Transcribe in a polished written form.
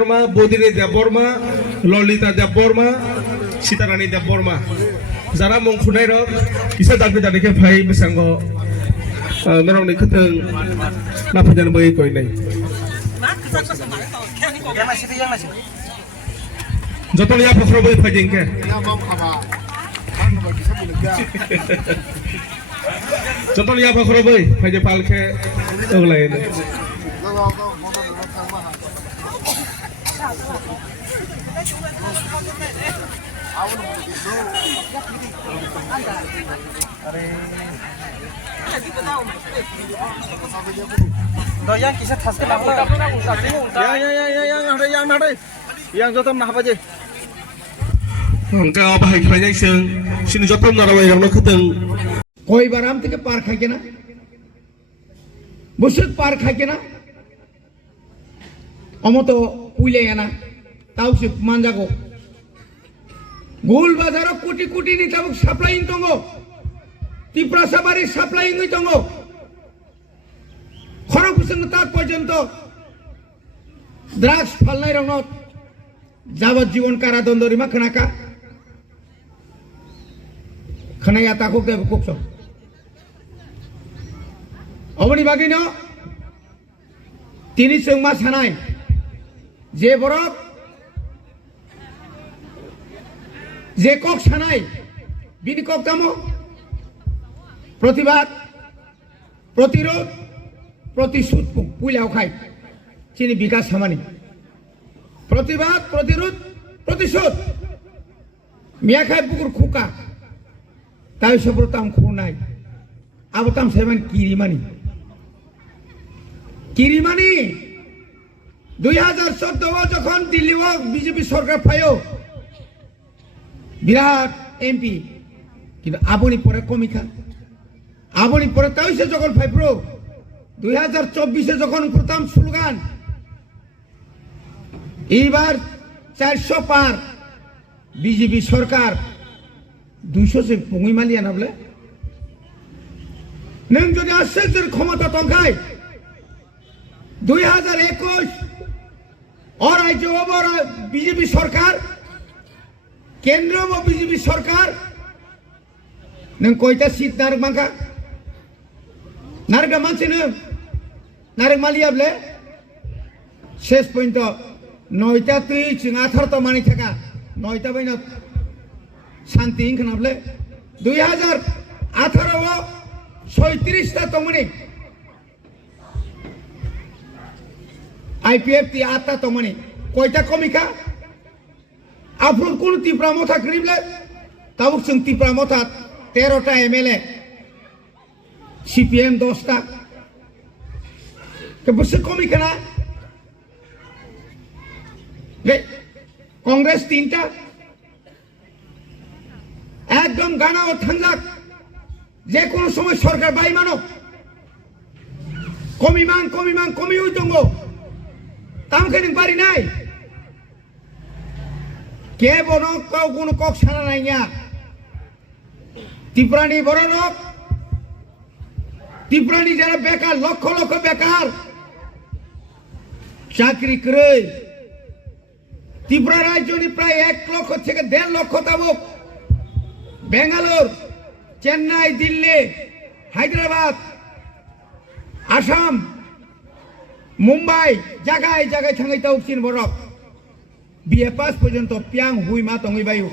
বর্মা, বদিনী দেব বর্মা, ললিতা দেব বর্মা, সীতারানী দেব বর্মা যারা মংখুনাই rock bisa দাবি দাবিকে ফাই বেসাঙ্গ নরংনি খতং নাফাজান বই কইনাই যতন ইয়া ফখর বই ফাইদিংকে যতন ইয়া ফখর বই ফাইদে পালকে ওগলাইনে yang kisah tas ke apa? Yang ada, yang jotam nah apa je? Engkau apa yang banyak sini jotam narawai yang nak keteng. Koi baram tike par khai ke na? Busuk par khai ke na? Omoto puile ya na? Tahu sih manjago. Gul bazar kuti ni tabuk supplying tongo. Tipra sabari supplying ni tongo. খরকুসন তাক পর্যন্ত drugs ফালনাই রঙত যাবজ্জীবন কারাদণ্ড রিমা খনাকা খনায়া তাকুক দেব cooks অবনি বাগিন তিনি চংমা সানাই যে বরক যে cock সানাই বিনি cock দামো প্রতিবাদ প্রতিরোধ প্রতিশোধ পুইলাও খাই চিনি বিকাশ সামানি প্রতিবাদ প্রতিরোধ প্রতিশোধ মিয়া খাই বুকুর খুকা তাই সবরতাম খুনাই আবতাম সেমান কিরিমানি 2014 যখন দিল্লি বিজেপি সরকার পাইও বিরাট এমপি কিন্তু আপনি পরে কমিখা আপনি পরে তাই সে যখন ফাইপ্রো 2024 যখন প্রথম স্লোগান এইবার 400 পার বিজেপি সরকার 200 সে পঙ্গি মালিয়া না বলে নং যদি আশ্চর্যের ক্ষমতা তঙ্কায় 2021 और राज्य বিজেপি সরকার কেন্দ্র ও বিজেপি সরকার নং কয়টা সিট নারক মাঙ্কা নারগা মানছে না নারক মালিয়া বলে শেষ পর্যন্ত 9টা তুই 18টা মানি থাকা 9টা বাইনা শান্তি ইনখানা বলে 2018 36টা তমনি আইপিএফ তি 8টা তমনি কয়টা কমিকা আফরুল কোন তীব্রা মথা করিবলে তাবুক সং তীব্রা মথা 13টা এমএলএ CPM 10টা কে বসে কমি কেনা কংগ্রেস 3টা একদম গানা ও থাঙ্গাক যে কোনো সময় সরকার বাই মানো কমি হইতঙ্গ তামখানি বাড়ি নাই কে বনো কাউ কোনো কক সারা নাই না ত্রিপুরানি বড় লোক ত্রিপুরানি যারা বেকার লক্ষ লক্ষ বেকার চাকরি করে ত্রিপুরা রাজ্যনি প্রায় 1 লক্ষ থেকে 1.5 লক্ষ তাবুক বেঙ্গালোর চেন্নাই দিল্লি হায়দ্রাবাদ আসাম মুম্বাই জায়গায় জায়গায় থাঙ্গাই তাও চিন বরক বিএ পাস পর্যন্ত পিয়াং হুই মা তঙ্গি বায়ু